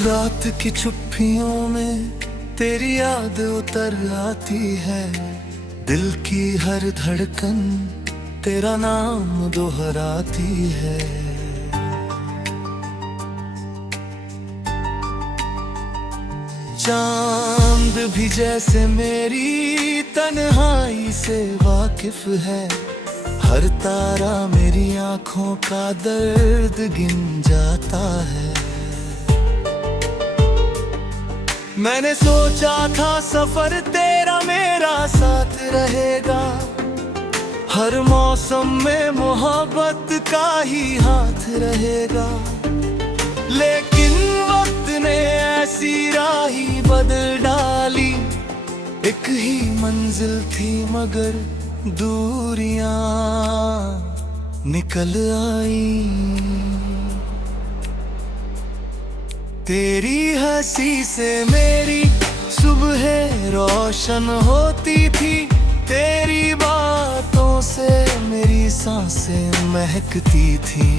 रात की चुप्पियों में तेरी याद उतर आती है। दिल की हर धड़कन तेरा नाम दोहराती है। चांद भी जैसे मेरी तन्हाई से वाकिफ है। हर तारा मेरी आंखों का दर्द गिन जाता है। मैंने सोचा था सफर तेरा मेरा साथ रहेगा। हर मौसम में मोहब्बत का ही हाथ रहेगा। लेकिन वक्त ने ऐसी राही बदल डाली। एक ही मंजिल थी मगर दूरियां निकल आई। तेरी हंसी से मेरी सुबह रोशन होती थी। तेरी बातों से मेरी सांसें महकती थी।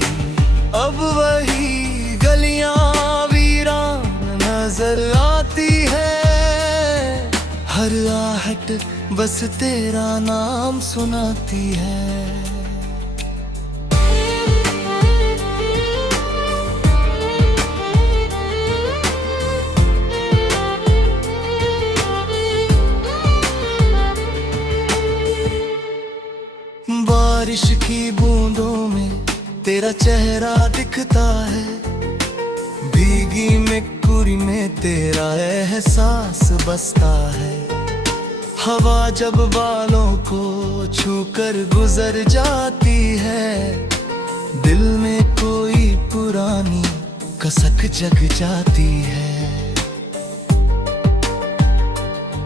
अब वही गलियां वीरान नजर आती है। हर आहट बस तेरा नाम सुनाती है। बारिश की बूंदों में तेरा चेहरा दिखता है। भीगी मिट्टी में तेरा एहसास बसता है। हवा जब बालों को छूकर गुजर जाती है। दिल में कोई पुरानी कसक जग जाती है।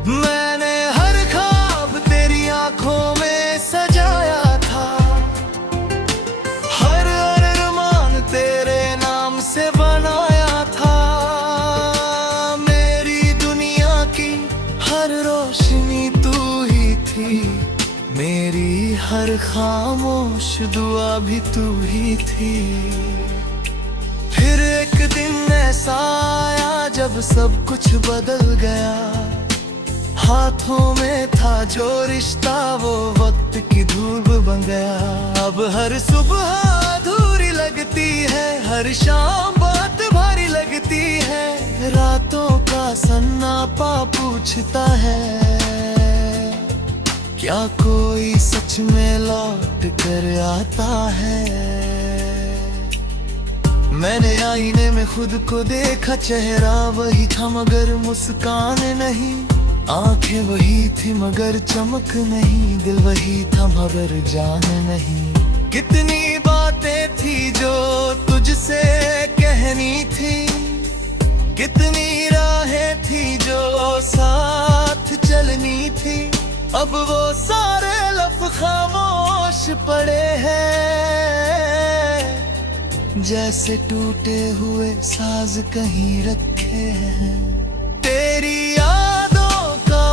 मैंने हर ख्वाब तेरी आंखों में सजाया था। हर अरमान तेरे नाम से बनाया था। मेरी दुनिया की हर रोशनी तू ही थी। मेरी हर खामोश दुआ भी तू ही थी। फिर एक दिन ऐसा आया जब सब कुछ बदल गया। हाथों में था जो रिश्ता वो वक्त की धूप बन गया। अब हर सुबह अधूरी लगती है। हर शाम बात भारी लगती है। रातों का सन्नापा पूछता है क्या कोई सच में लौट कर आता है। मैंने आईने में खुद को देखा। चेहरा वही था मगर मुस्कान नहीं। आंखें वही थी मगर चमक नहीं। दिल वही था मगर जान नहीं। कितनी बातें थी जो तुझसे कहनी थी। कितनी राहें थी जो साथ चलनी थी। अब वो सारे लफ्ज़ खामोश पड़े हैं। जैसे टूटे हुए साज कहीं रखे हैं। तेरी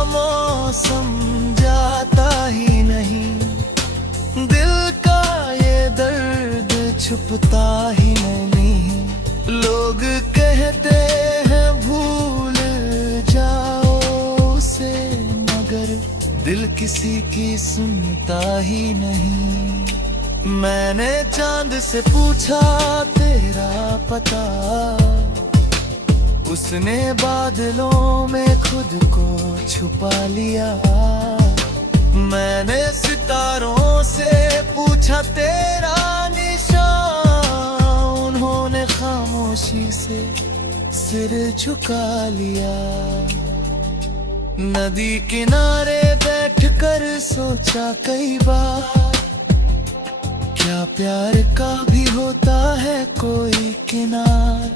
मौसम जाता ही नहीं। दिल का ये दर्द छुपता ही नहीं। लोग कहते हैं भूल जाओ उसे मगर दिल किसी की सुनता ही नहीं। मैंने चांद से पूछा तेरा पता। उसने बादलों में खुद को छुपा लिया। मैंने सितारों से पूछा तेरा निशान। उन्होंने खामोशी से सिर झुका लिया। नदी किनारे बैठकर सोचा कई बार क्या प्यार का भी होता है कोई किनार।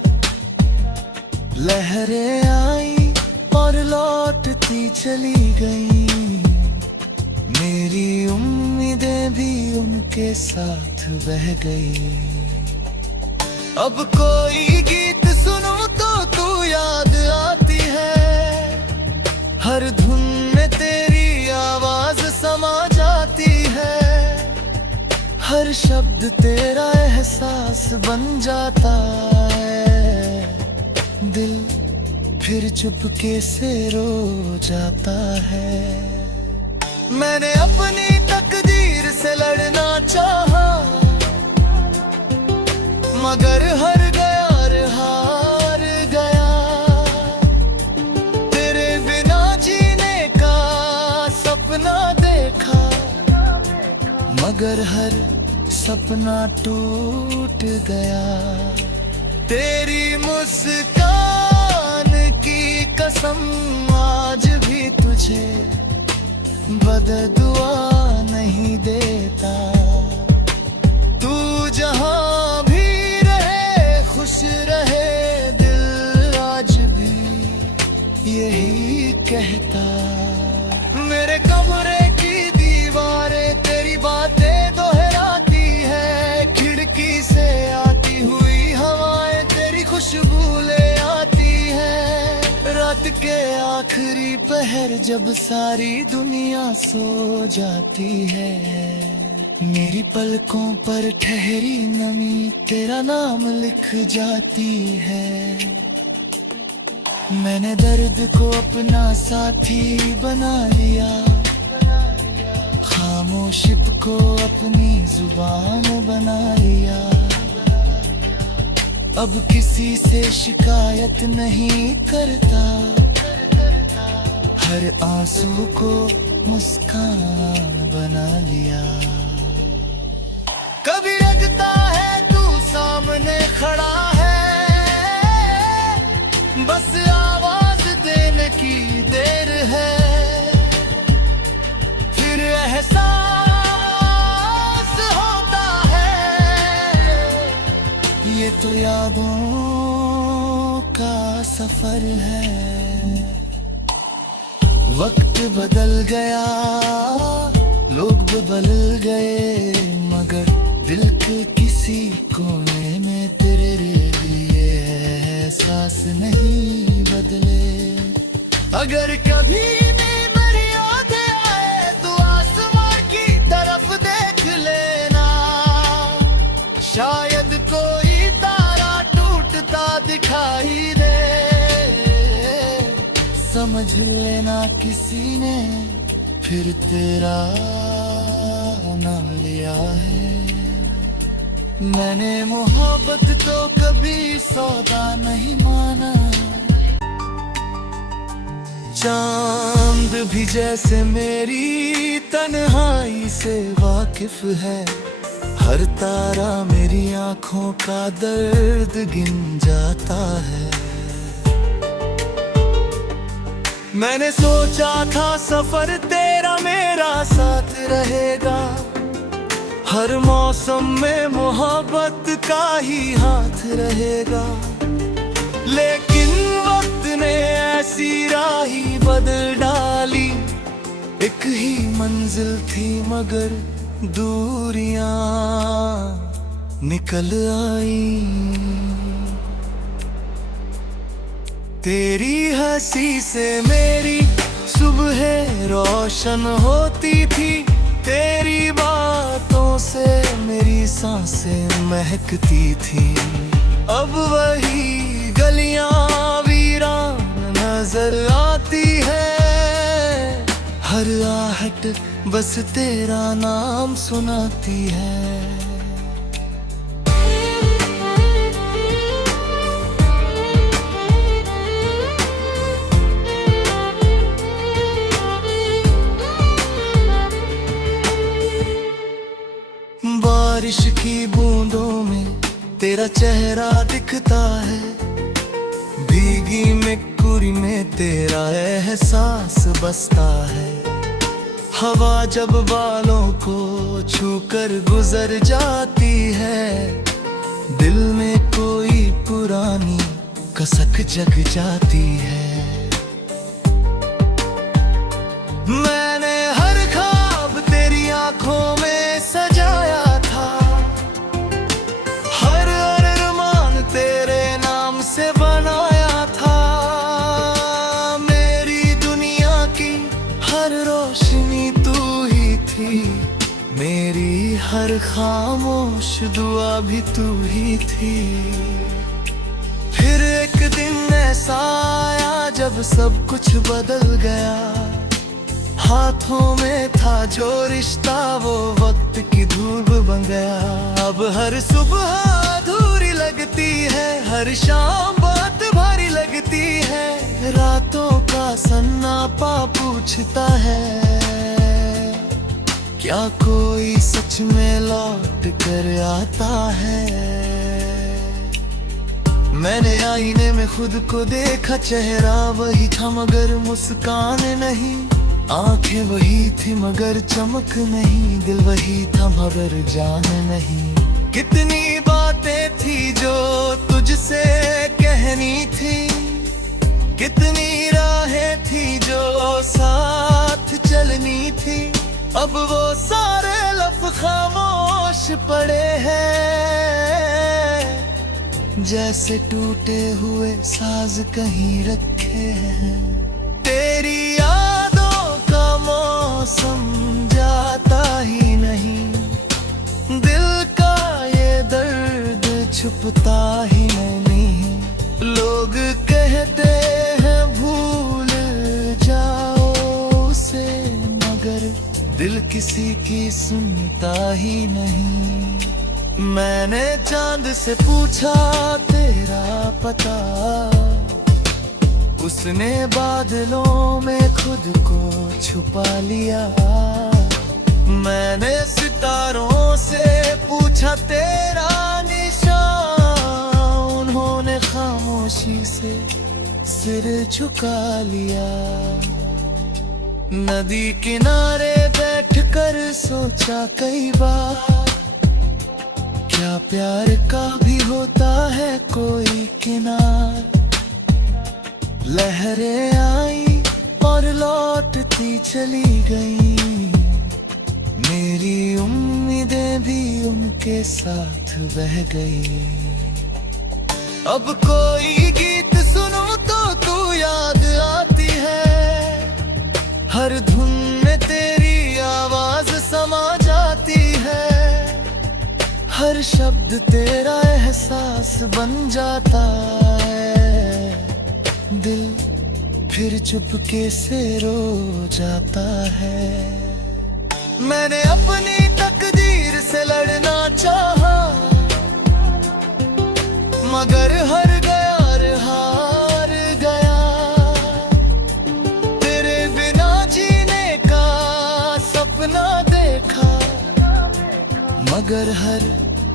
लहरें आई और लौटती चली गई। मेरी उम्मीदें भी उनके साथ बह गई। अब कोई गीत सुनूं तो तू याद आती है। हर धुन में तेरी आवाज समा जाती है। हर शब्द तेरा एहसास बन जाता है। दिल फिर चुपके से रो जाता है। मैंने अपनी तकदीर से लड़ना चाहा, मगर हार गया। तेरे बिना जीने का सपना देखा, मगर हर सपना टूट गया। तेरी मुस्कान की कसम आज भी तुझे बददुआ नहीं देता। तू जहां भी रहे खुश रहे, दिल आज भी यही कहता। मेरे कमरे की दीवारें तेरी बातें दोहराती है, खिड़की से आती हुई हवाएं तेरी खुशबू ले आती है। रात के आखिरी पहर जब सारी दुनिया सो जाती है, मेरी पलकों पर ठहरी नमी तेरा नाम लिख जाती है। मैंने दर्द को अपना साथी बना लिया, खामोशियत को अपनी जुबान बना लिया। अब किसी से शिकायत नहीं करता, हर आंसू को मुस्कान बना लिया। कभी लगता है तू सामने खड़ा है, बस आवाज देने की देर है। फिर एहसास होता है, ये तो यादों का सफर है। वक्त बदल गया, लोग बदल गए, मगर दिल के किसी कोने में तेरे लिए एहसास नहीं बदले। अगर कभी मेरी यादें आए तो आसमां की तरफ देख लेना, शायद कोई तारा टूटता दिखाई दे। समझ लेना किसी ने फिर तेरा नाम लिया है। मैंने मोहब्बत तो कभी सौदा नहीं माना, चांद भी जैसे मेरी तन्हाई से वाकिफ है। हर तारा मेरी आंखों का दर्द गिन जाता है। मैंने सोचा था सफर तेरा मेरा साथ रहेगा, हर मौसम में मोहब्बत का ही हाथ रहेगा। लेकिन वक्त ने ऐसी राही बदल डाली, एक ही मंजिल थी मगर दूरियां निकल आई। तेरी हंसी से मेरी सुबह रोशन होती थी, तेरी बातों से मेरी सांसें महकती थी। अब वही गलियां वीरान नजर आती है, हर आहट बस तेरा नाम सुनाती है। बारिश की बूंदों में तेरा चेहरा दिखता है, भीगी मिकुरी में तेरा एहसास बसता है। हवा जब बालों को छूकर गुजर जाती है, दिल में कोई पुरानी कसक जग जाती है। मैंने हर ख्वाब तेरी आंखों में सजाया था, हर अरमान तेरे नाम से बनाया था। मेरी दुनिया की हर रोशनी तू ही थी, मेरी हर खामोश दुआ भी तू ही थी। फिर एक दिन ऐसा आया जब सब कुछ बदल गया। हाथों में था जो रिश्ता वो वक्त की धूप बन गया। अब हर सुबह अधूरी लगती है, हर शाम बात भारी लगती है। रातों का सन्नापा पूछता है, क्या कोई सच में लौट कर आता है। मैंने आईने में खुद को देखा, चेहरा वही था मगर मुस्कान नहीं। आंखें वही थी मगर चमक नहीं, दिल वही था मगर जान नहीं। कितनी बातें थी जो तुझसे कहनी थी, कितनी राहें थी जो साथ चलनी थी। अब वो सारे लफ्ज़ खामोश पड़े हैं, जैसे टूटे हुए साज कहीं रखे हैं। तेरी यादों का मौसम जाता ही नहीं, दिल का ये दर्द छुपता ही नहीं। लोग कहते हैं भूल जाओ उसे, मगर दिल किसी की सुनता ही नहीं। मैंने चांद से पूछा तेरा पता, उसने बादलों में खुद को छुपा लिया। मैंने सितारों से पूछा तेरा निशान, उन्होंने खामोशी से सिर झुका लिया। नदी किनारे बैठकर सोचा कई बार, क्या प्यार का भी होता है कोई किनार। लहरें आई और लौटती चली गई, मेरी उम्मीदें भी उनके साथ बह गई। अब कोई गीत सुनूं तो तू याद आती है, हर धुन में तेरी आवाज समा जाती है। हर शब्द तेरा एहसास बन जाता है, दिल फिर चुपके से रो जाता है। मैंने अपनी तकदीर से लड़ना चाहा, मगर हार गया। तेरे बिना जीने का सपना देखा, मगर हर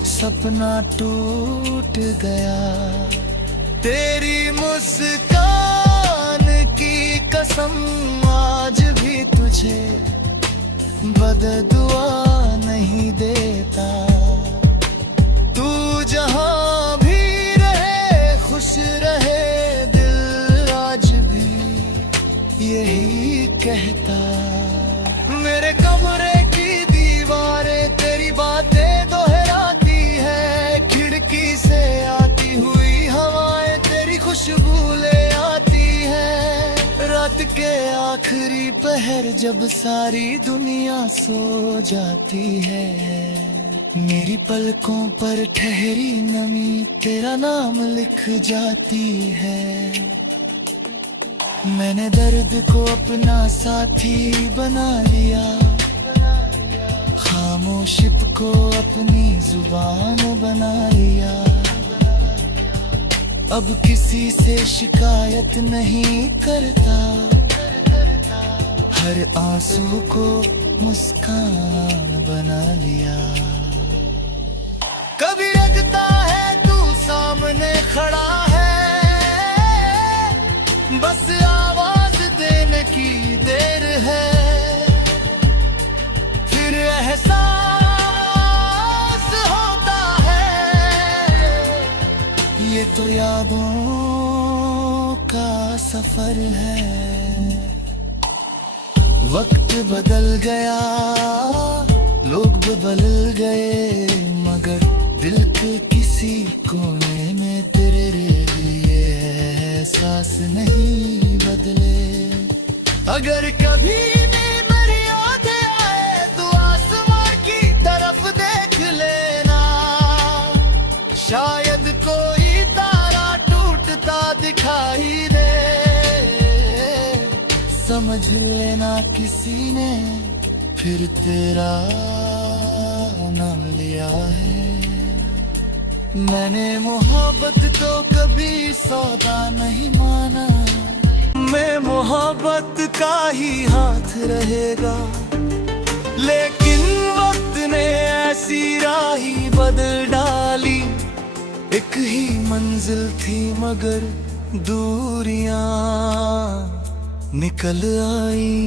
सपना टूट गया। तेरी मुस्कान की कसम आज भी तुझे बददुआ नहीं देता। तू जहां भी रहे खुश रहे, दिल आज भी यही कहता। मेरे कमरे की दीवारें तेरी बातें दोहराती है, खिड़की से आती हुई हवाएं तेरी खुशबू ले आती है। रात के आखिरी पहर जब सारी दुनिया सो जाती है, मेरी पलकों पर ठहरी नमी तेरा नाम लिख जाती है। मैंने दर्द को अपना साथी बना लिया, खामोशियत को अपनी जुबान बना लिया। अब किसी से शिकायत नहीं करता, हर आंसू को मुस्कान बना लिया। कभी लगता है तू सामने खड़ा है, बस आवाज देने की देर है। फिर एहसास होता है, ये तो यादों का सफर है। वक्त बदल गया, लोग बदल गए, मगर दिल के किसी कोने में तेरे लिए एहसास नहीं बदले। अगर कभी मेरी यादें आए तो आसमां की तरफ देख लेना, शायद कोई तारा टूटता दिखाई समझ लेना किसी ने फिर तेरा नाम लिया है। मैंने मोहब्बत को कभी सौदा नहीं माना, मैं मोहब्बत का ही हाथ रहेगा। लेकिन वक्त ने ऐसी राही बदल डाली, एक ही मंजिल थी मगर दूरियां निकल आई।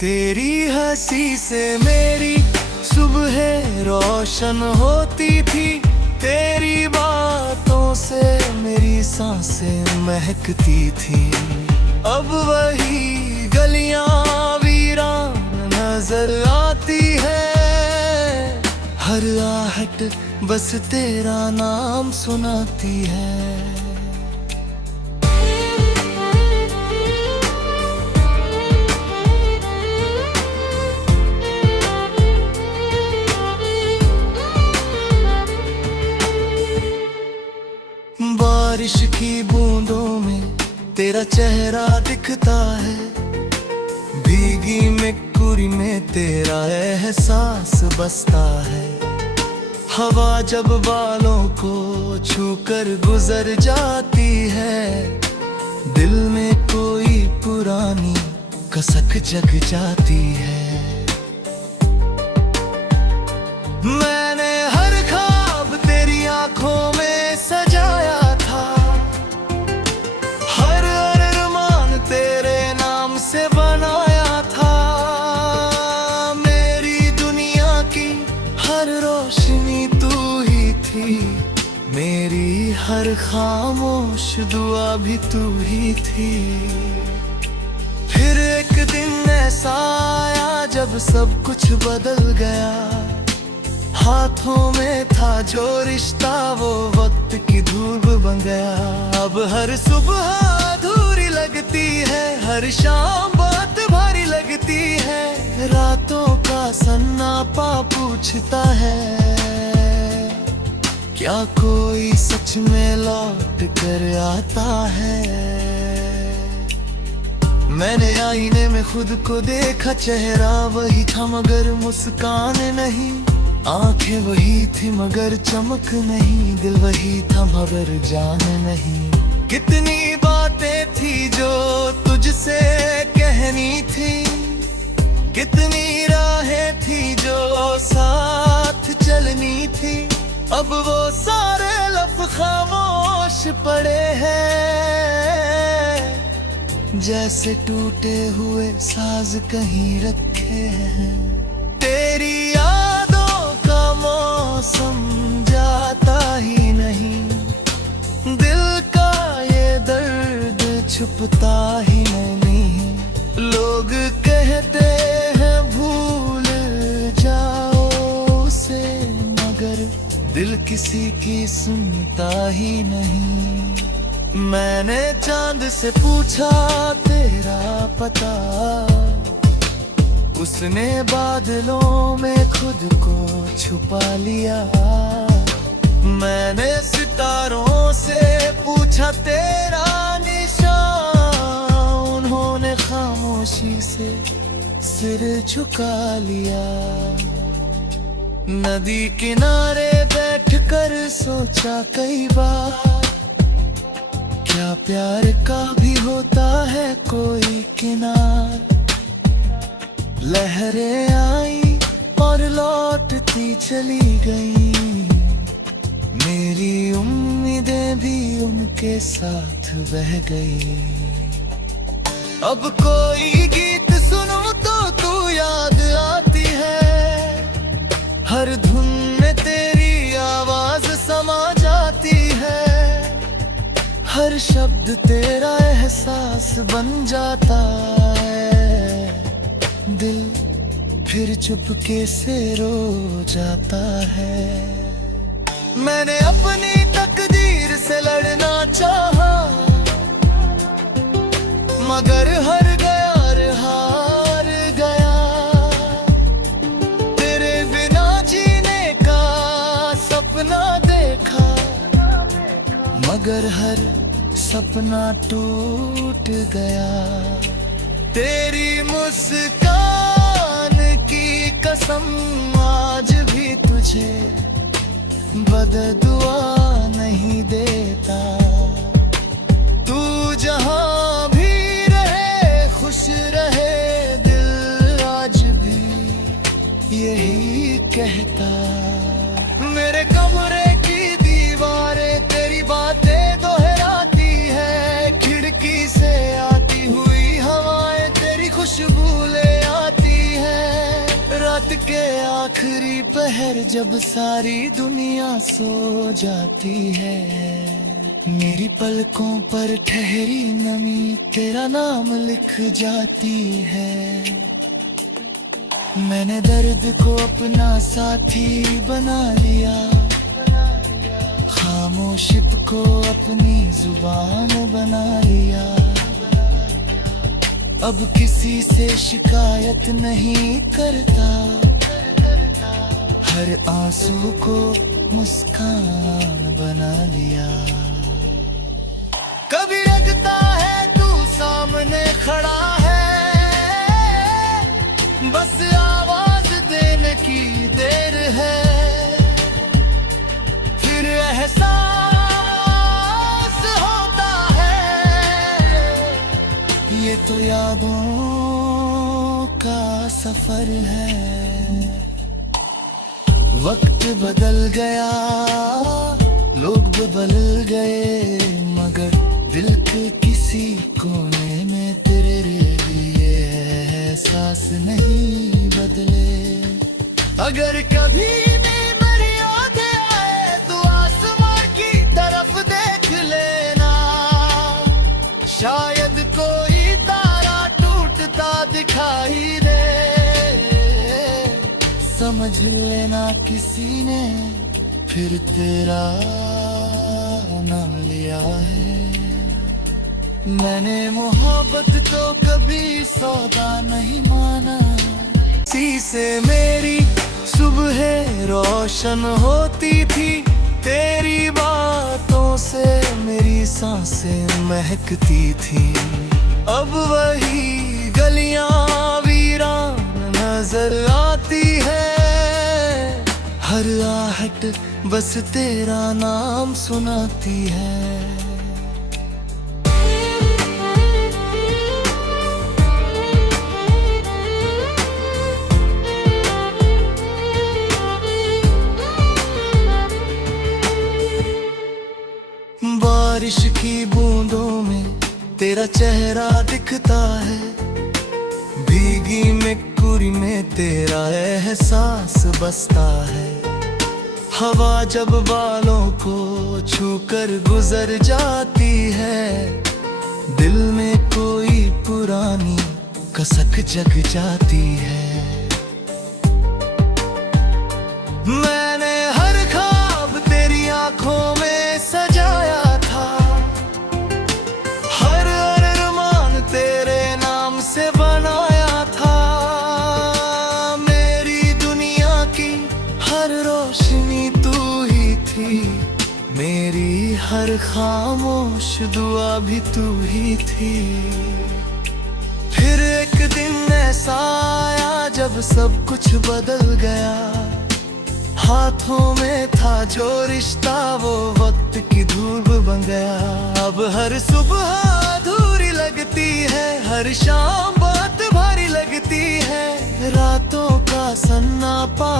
तेरी हंसी से मेरी सुबह रोशन होती थी, तेरी बातों से मेरी सांसें महकती थी। अब वही गलियां वीरान नजर आती है, हर आहट बस तेरा नाम सुनाती है। बारिश की बूंदों में तेरा चेहरा दिखता है, भीगी मिकुरी में तेरा एहसास बसता है। हवा जब बालों को छूकर गुजर जाती है, दिल में कोई पुरानी कसक जग जाती है। मैंने हर ख्वाब तेरी आंखों में सजाया था, हर अरमान तेरे नाम से बनाया था। मेरी दुनिया की हर रोशनी तू ही थी, मेरी हर खामोश दुआ भी तू ही थी। फिर एक दिन ऐसा आया जब सब कुछ बदल गया, हाथों में था जो रिश्ता वो वक्त की धूप बन गया। अब हर सुबह अधूरी लगती है, हर शाम बात भारी लगती है। रातों का सन्नापा पूछता है, क्या कोई सच में लौट कर आता है। मैंने आईने में खुद को देखा, चेहरा वही था मगर मुस्कान नहीं। आंखें वही थी मगर चमक नहीं, दिल वही था मगर जान नहीं। कितनी बातें थी जो तुझसे कहनी थी, कितनी राहें थी जो साथ चलनी थी। अब वो सारे लफ्ज़ खामोश पड़े हैं, जैसे टूटे हुए साज कहीं रखे हैं। तेरी मौसम जाता ही नहीं, दिल का ये दर्द छुपता ही नहीं। लोग कहते हैं भूल जाओ उसे, मगर दिल किसी की सुनता ही नहीं। मैंने चांद से पूछा तेरा पता, उसने बादलों में खुद को छुपा लिया। मैंने सितारों से पूछा तेरा निशान, उन्होंने खामोशी से सिर झुका लिया। नदी किनारे बैठकर सोचा कई बार, क्या प्यार का भी होता है कोई किनार। लहरें आई और लौटती चली गई, मेरी उम्मीदें भी उनके साथ बह गई। अब कोई गीत सुनो तो तू याद आती है, हर धुन में तेरी आवाज समा जाती है। हर शब्द तेरा एहसास बन जाता है, दिल फिर चुपके से रो जाता है। मैंने अपनी तकदीर से लड़ना चाहा, मगर हार गया। तेरे बिना जीने का सपना देखा, मगर हर सपना टूट गया। तेरी मुस्कान की कसम आज भी तुझे बददुआ नहीं देता। तू जहां भी रहे खुश रहे, दिल आज भी यही कहता। मेरे कमरे की दीवारें तेरी बातें दोहराती है, खिड़की से आती हुई हवाएं तेरी खुशबू ले आती है। रात के आखिरी पहर जब सारी दुनिया सो जाती है, मेरी पलकों पर ठहरी नमी तेरा नाम लिख जाती है। मैंने दर्द को अपना साथी बना लिया, खामोशियत को अपनी जुबान बना लिया। अब किसी से शिकायत नहीं करता, हर आंसू को मुस्कान बना लिया। कभी लगता है तू सामने खड़ा है, बस आवाज देने की देर है। फिर एहसास होता है ये तो यादों का सफर है। वक्त बदल गया, लोग बदल गए, मगर दिल के किसी कोने में तेरे लिए एहसास नहीं बदले। अगर कभी भी मेरी यादें आए तो आसमां की तरफ देख लेना, शायद कोई तारा टूटता दिखाई दे। समझ लेना किसी ने फिर तेरा नाम लिया है। मैंने मोहब्बत तो कभी सौदा नहीं माना, इसी से मेरी सुबह रोशन होती थी, तेरी बातों से मेरी सांसें महकती थी। अब वही गलियां वीरान नजर आती है, हर आहट बस तेरा नाम सुनाती है। बारिश की बूंदों में तेरा चेहरा दिखता है, भीगी मिकुरी में तेरा एहसास बसता है। हवा जब बालों को छूकर गुजर जाती है, दिल में कोई पुरानी कसक जग जाती है। मैंने हर ख्वाब तेरी आंखों में सजाया था, हर अरमान तेरे नाम से बनाया था। मेरी दुनिया की हर रोशनी तू ही थी, मेरी हर खामोश दुआ भी तू ही थी। फिर एक दिन ऐसा आया जब सब कुछ बदल गया, हाथों में था जो रिश्ता वो वक्त की धूप बन गया। अब हर सुबह अधूरी लगती है, हर शाम बात भारी लगती है, रातों का सन्नापा